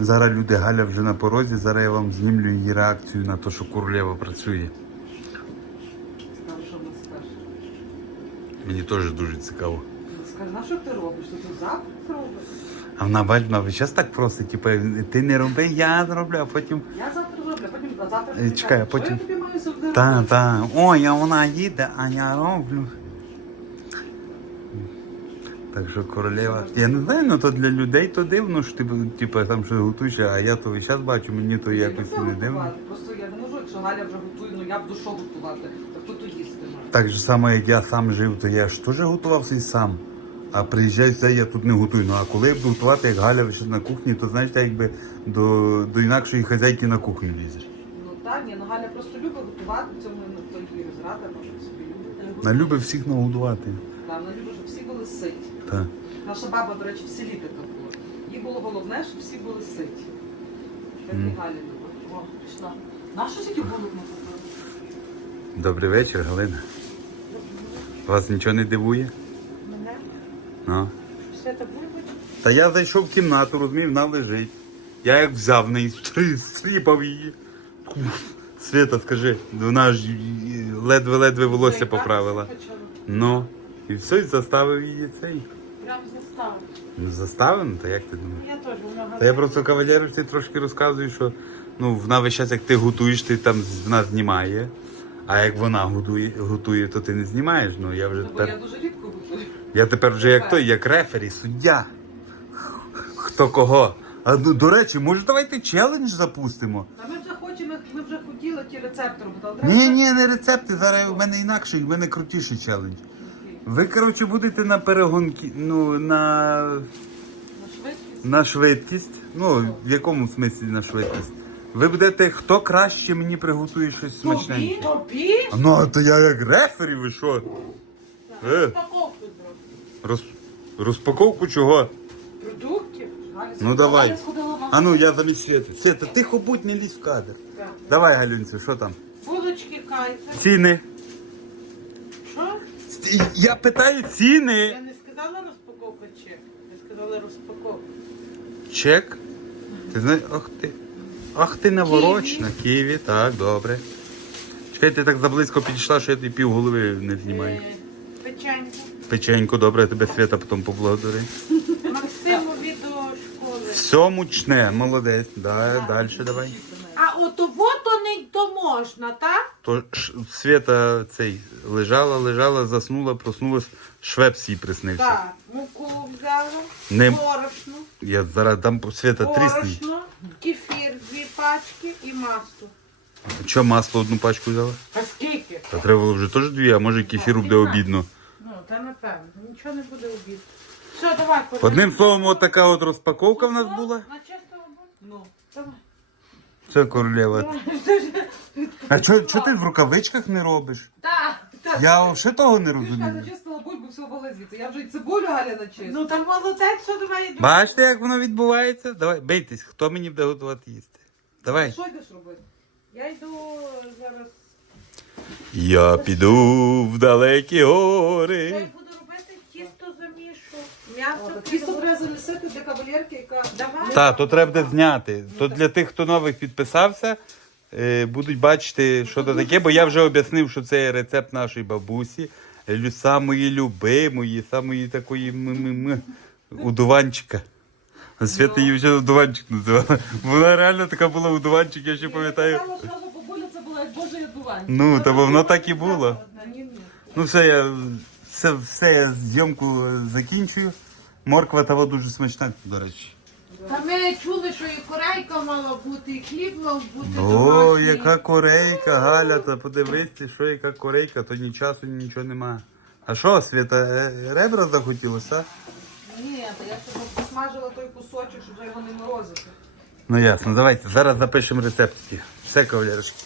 Зараз люди Галя вже на порозі, зараз я вам знімлю її реакцію на те, що королева працює. Скажи. Мені теж дуже цікаво. Скаже, на що ти робиш? Ти тут запит робиш? А вона бач, вона час так просить, типу, ти не роби, я зроблю, а потім. Я завтра зроблю, а потім а завтра. Е, чекай, а потім- Що я тобі маю сюди? Та, та. Ой, а вона їде, а я роблю. Так що королева. Я не знаю, ну то для людей то дивно, що ти типу, там щось готуєш, а я то весь час бачу, мені то якось люблю не дивно. Просто я не можу, якщо Галя вже готує, ну я буду що готувати. Так хто то їсти. Так же само, як я сам жив, то я ж теж готувався і сам. А приїжджаю сюди, я тут не готую. Ну а коли я буду готувати, як Галя вийшла на кухні, то знаєте, якби до, до інакшої хазяйки на кухню лізеш. Ну так, ні, ну Галя просто любить готувати, в цьому ну, то її розрада, може собі любить. Вона любить всіх нагодувати. Да, вона любить, щоб всі були ситі. Так. Наша баба, до речі, в селі така була. Їй було головне, щоб всі були ситі. Галя. О, пішла. Нащо тільки голуб не купили? Добрий вечір, Галина. Вас нічого не дивує? Мене? Ну. Що Свята Бульбач? Та я зайшов в кімнату, розумів, вона лежить. Я як взяв неї, стріпав її. Свята, скажи, вона ж ледве-ледве волосся поправила. Ну, і все, і заставив її цей. Прям заставив. Ну, ну, як ти думаєш? Я теж вона Та я просто кавалерочці трошки розказую, що ну, вона весь час, як ти готуєш, ти там вона знімає. А як вона готує, готує, то ти не знімаєш. Ну я вже Ну, бо я дуже рідко готую. Я тепер вже як той, як рефері, суддя. Хто кого? А ну, до речі, може давайте челендж запустимо? Та ми вже хочемо, ми вже хотіли ті рецепти робити. Ні, ні, не рецепти. Зараз в мене інакший, в мене крутіший челендж. Ви, коротше, будете на перегонки, ну, на, На швидкість. на швидкість. Ну, в якому смислі на швидкість? Ви будете, хто краще мені приготує щось смачненьке. Тобі? Ну, а то я як рефері, ви що? Е, Упаковку роз, розпаковку чого? Продуктів? Ну давай. Сходила в А ну я замість Світи. Світа, тихо будь, не лізь в кадр. Так. Давай, Галюнцю, що там? Булочки кайфа. Ціни. Я питаю Я ціни. не сказала розпаковка чек. Я сказала розпаковка. Чек. Ти знаєш, ах ти. Ах ти наворочна. Києві, так, добре. Чекай, ти так заблизько підійшла, що я тобі пів голови не знімаю. Е, Печенька. Печенько, добре, тебе свята потім поблагодарить. Максиму від до школи. Все мучне, молодець. Да, далі давай. А от то не то можна, так? То ш- Свята цей лежала, лежала, заснула, проснулась, швепс їй приснився. Так. Муку взяла, Не- борошно, Я зараз дам Свята трісні. борошно, кефір, дві пачки і масло. Що масло одну пачку взяла? А скільки? Та треба було вже теж дві, а може кефіру буде обідно. Ну, та напевно, нічого не буде обід. Все, давай. Одним словом, от така от розпаковка в нас була. На чесно Ну, Давай. Це королева. А що ти в рукавичках не робиш? Так, так. Я взагалі того не Галя розумію. начистила бульбу, все було звідси. Я вже і цибулю Галя начистила. Ну там молодець, що давай. Бачите, як воно відбувається? Давай, бийтесь, хто мені буде готувати їсти? Давай. Що йдеш робити? Я йду зараз. Я піду в далекі гори. буду робити тісто замішу. М'ясо. Тісто треба замісити для кавалерки, яка... Давай. Так, то треба буде зняти. То для тих, хто нових підписався, е, будуть бачити, що це таке, бо я вже об'яснив, що це є рецепт нашої бабусі, лю- самої любимої, самої такої удуванчика. Свята її вже удуванчик називала. Вона реально така була удуванчик, я ще пам'ятаю. Я казала, що наша бабуля це була як Божа ядувань. Ну, та бо воно так і було. Ні, ні. Ну все, я все, все я зйомку закінчую. Морква того дуже смачна, до речі. Та ми чули, що і корейка мала бути, і хліб мав бути О, домашній. яка корейка, Галя, та подивися, що яка корейка, то ні часу, ні нічого нема. А що, Свята, е, ребра захотілося? Ні, та я ще посмажила той кусочок, щоб його не морозити. Ну ясно, давайте, зараз запишемо рецептики. Все, кавалерочки.